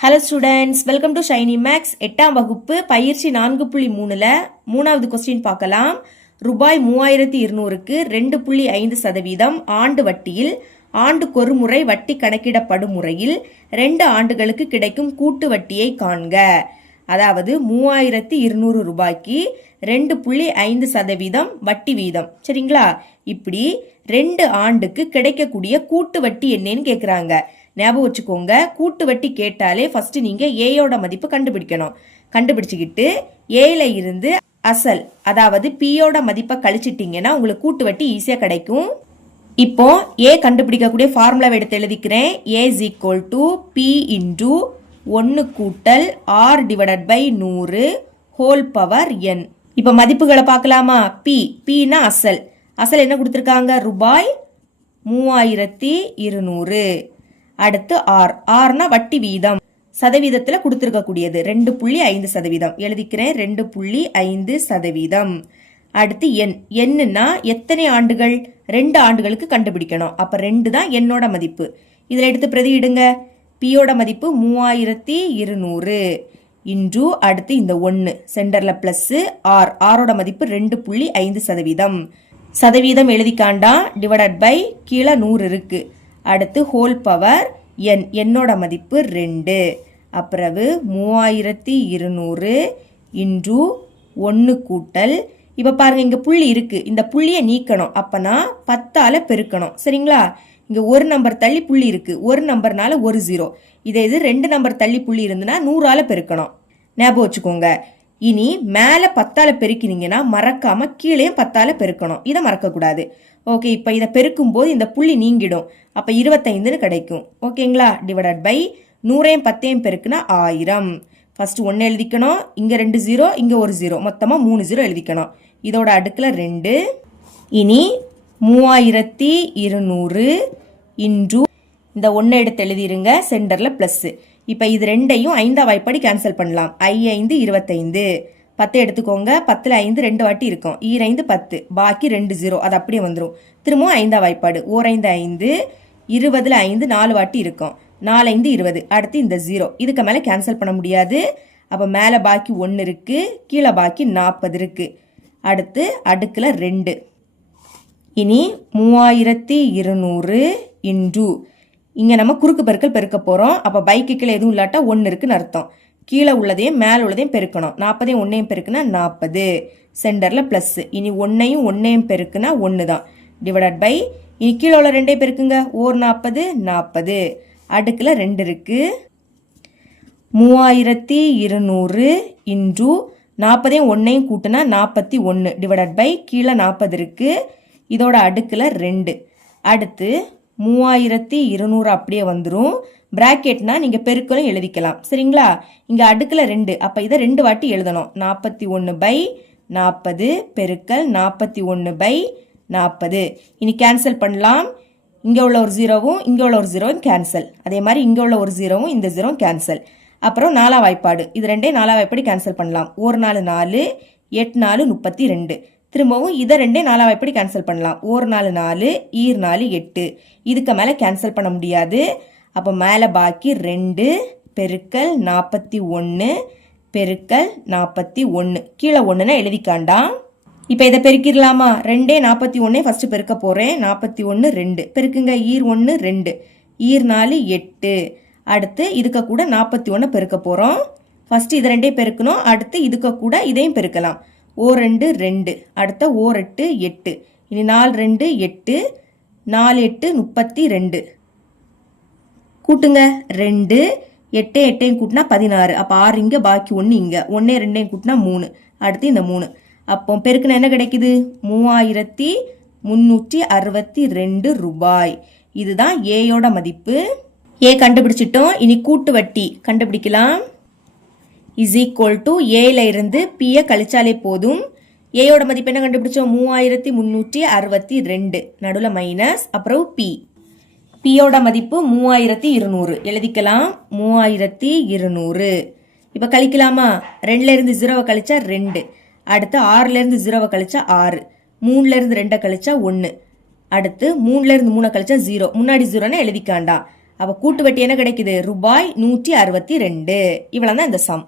Hello students, welcome to Shiny Max. 8ஆம் வகுப்பு பயிற்சி 4.3ல 3வது கொஸ்டின் பார்க்கலாம். ரூபாய் 3200க்கு 2.5% ஆண்டு வட்டியில் ஆண்டுக்கொரு முறை வட்டி கணக்கிடப்படும் முறையில் 2 ஆண்டுகளுக்கு கிடைக்கும் கூட்டு வட்டியை காண்க. அதாவது 3200 ரூபாய்க்கு 2.5% வட்டி வீதம். சரிங்களா? இப்படி 2 ஆண்டுக்கு கிடைக்கக்கூடிய கூட்டு வட்டி என்னன்னு கேட்குறாங்க. ஞாபகம் வச்சுக்கோங்க, கூட்டு வட்டி கேட்டாலே ஃபர்ஸ்ட் நீங்க ஏயோட மதிப்பு கண்டுபிடிக்கணும். கண்டுபிடிச்சுக்கிட்டு ஏல இருந்து அசல் அதாவது பியோட மதிப்பை கழிச்சிட்டீங்கன்னா உங்களுக்கு கூட்டு வட்டி ஈஸியா கிடைக்கும். இப்போ ஏ கண்டுபிடிக்கக்கூடிய ஃபார்முலாவை எடுத்து எழுதிக்கிறேன். A is equal to B into 1 கூட்டல் R divided by 100 whole power N. இப்போ மதிப்புகளை பார்க்கலாமா? பின்னா அசல். அசல் என்ன கொடுத்துருக்காங்க? ரூபாய் 3200. அடுத்து ஆர்னா வட்டி வீதம், சதவீதத்தில் கொடுத்துருக்கக்கூடியது 2.5%. எழுதிக்கிறேன் 2.5%. அடுத்து என்னன்னா எத்தனை ஆண்டுகள்? 2 ஆண்டுகளுக்கு கண்டுபிடிக்கணும். அப்ப 2 தான் என்னோட மதிப்பு. இதுல எடுத்து பிரதியிடுங்க. பியோட மதிப்பு 3200 இன்டு அடுத்து இந்த 1 சென்டர்ல பிளஸ் ஆரோட மதிப்பு 2.5%. சதவீதம் எழுதிக்காண்டா டிவைடட் பை கீழே 100 இருக்கு. அடுத்து ஹோல் பவர் என்னோட மதிப்பு 2. அப்புறம் 3200 இன்டு 1 கூட்டல். இப்போ பாருங்க, இங்க புள்ளி இருக்கு, இந்த புள்ளியை நீக்கணும். அப்பனா 10ஆல பெருக்கணும். சரிங்களா? இங்க ஒரு நம்பர் தள்ளி புள்ளி இருக்கு, ஒரு நம்பர்னால ஒரு 0. இதே இது 2 நம்பர் தள்ளி புள்ளி இருந்துன்னா 100ஆல பெருக்கணும். ஞாபகம் வச்சுக்கோங்க. இனி மேல 10ஆல பெருக்கினீங்கன்னா மறக்காம கீழே 10ஆல பெருக்கணும். இதை மறக்க கூடாது. ஓகே, இப்போ இதை பெருக்கும் போது இந்த புள்ளி நீங்கிடும். அப்ப 25ன்னு கிடைக்கும். ஓகேங்களா? டிவைடட் பை 100 10 பெருக்குனா 1000. ஃபர்ஸ்ட் 1 எழுதிக்கணும், இங்க 2 0, இங்க ஒரு 0, மொத்தமா 3 0 எழுதிக்கணும். இதோட அடுக்குல 2. இனி 3200 இன்டு இந்த 1 எடுத்து எழுதிருங்க, சென்டர்ல பிளஸ். இப்ப இது 2ஐயும் 5ஆ வாய்ப்படி கேன்சல் பண்ணலாம். 5 25. 10 எடுத்துக்கோங்க. 10ல் 5 2 வாட்டி இருக்கும். 5 10, பாக்கி 2 0, அது அப்படியே வந்துடும். திரும்பவும் 5ஆ வாய்ப்பாடு. 4 5 5, 20ல் 5 4 வாட்டி இருக்கும். 4 5 20. அடுத்து இந்த 0 இதுக்கு மேல கேன்சல் பண்ண முடியாது. அப்ப மேல பாக்கி 1 இருக்கு, கீழே பாக்கி 40 இருக்கு. அடுத்து அடுக்குல 2. இனி 3200 இன்டு இங்க நம்ம குறுக்கு பெருக்கல் பெருக்க போறோம். அப்ப பைக்கு கீழே எதுவும் இல்லாட்டா 1 இருக்குன்னு அர்த்தம். கீழே உள்ளதையும் மேல உள்ளதையும் பெருக்கணும். 40ஐயும் 1ஐயும் பெருக்குனா 40, சென்டர்ல பிளஸ். இனி 1ஐயும் 1ஐயும் பெருக்குனா 1 தான். டிவைடட் பை இனி கீழே உள்ள 2ஐயும் பெருக்குங்க. 40 40. அடுக்குல 2 இருக்கு. 3200 இன்டு 40ஐயும் 1ஐயும் கூட்டினா 41 டிவைடட் பை கீழே 40 இருக்கு. இதோட அடுக்குல 2. அடுத்து 3200 அப்படியே வந்துடும். பிராக்கெட்னா நீங்க பெருக்கலும் எழுதிக்கலாம். சரிங்களா? இங்க அடுக்குல 2, அப்ப இதை 2 வாட்டி எழுதணும். 41 பை 40 பெருக்கல் 41 பை 40. இனி கேன்சல் பண்ணலாம். இங்க உள்ள ஒரு 0வும் இங்க உள்ள ஒரு 0வும் கேன்சல். அதே மாதிரி இங்க உள்ள ஒரு 0வும் இந்த 0வும் கேன்சல். அப்புறம் 4ஆ வாய்ப்பாடு. இது 2ஐயும் 4ஆ வாய்ப்பாடி கேன்சல் பண்ணலாம். 1 4 4, 8 4 32. திரும்பவும் இதை 2ஐயும் 4ஆ வாய்ப்பாடி கேன்சல் பண்ணலாம். 1 4 4, 4 8. இதுக்கு மேல கேன்சல் பண்ண முடியாது. அப்ப மேல பாக்கி 2 பெருக்கல் 41 பெருக்கல் 41. கீழே 1னா எழுதிக்காண்டாம். இப்ப இதை பெருக்கிடலாமா? 2 41 ஃபர்ஸ்ட் பெருக்க போறேன். 41 2 பெருக்குங்க. 1 2, 4 8. அடுத்து இதுக்கு கூட 41 பெருக்க போறோம். ஃபர்ஸ்ட் இது 2ஐயும் பெருக்கணும். அடுத்து இதுக்கு கூட இதையும் பெருக்கலாம். 2 2, அடுத்த 8 8. இனி 4 2 8, 4 8 32. கூட்டுங்க. 2 8 8ஐயும் கூட்டினா 16. அப்ப 6 இங்க, பாக்கி 1 இங்க. 1 2ஐயும் கூட்டினா 3. அடுத்து இந்த 3. அப்போ பெருக்குனா என்ன கிடைக்குது? 3362 ரூபாய். இதுதான் ஏயோட மதிப்பு. ஏ கண்டுபிடிச்சிட்டோம். இனி கூட்டு வட்டி கண்டுபிடிக்கலாம். இஸ் ஈக்குவல் டு ஏல இருந்து பிய கழிச்சாலே போதும். ஏயோட மதிப்பு என்ன கண்டுபிடிச்சோம்? 3362. நடுவில் மைனஸ், அப்புறம் பியோட மதிப்பு 3200 எழுதிக்கலாம். 3200. இப்ப கழிக்கலாமா? 2ல இருந்து 0வை கழிச்சா 2. அடுத்து 6ல இருந்து 0வை கழிச்சா 6. 3ல இருந்து 2 கழிச்சா 1. அடுத்து 3ல இருந்து 3 கழிச்சா 0. முன்னாடி 0ன்னு எழுதிக்காண்டா. அப்போ கூட்டு வட்டி என்ன கிடைக்குது? ரூபாய் 162. இவ்வளோ தான் இந்த சம்.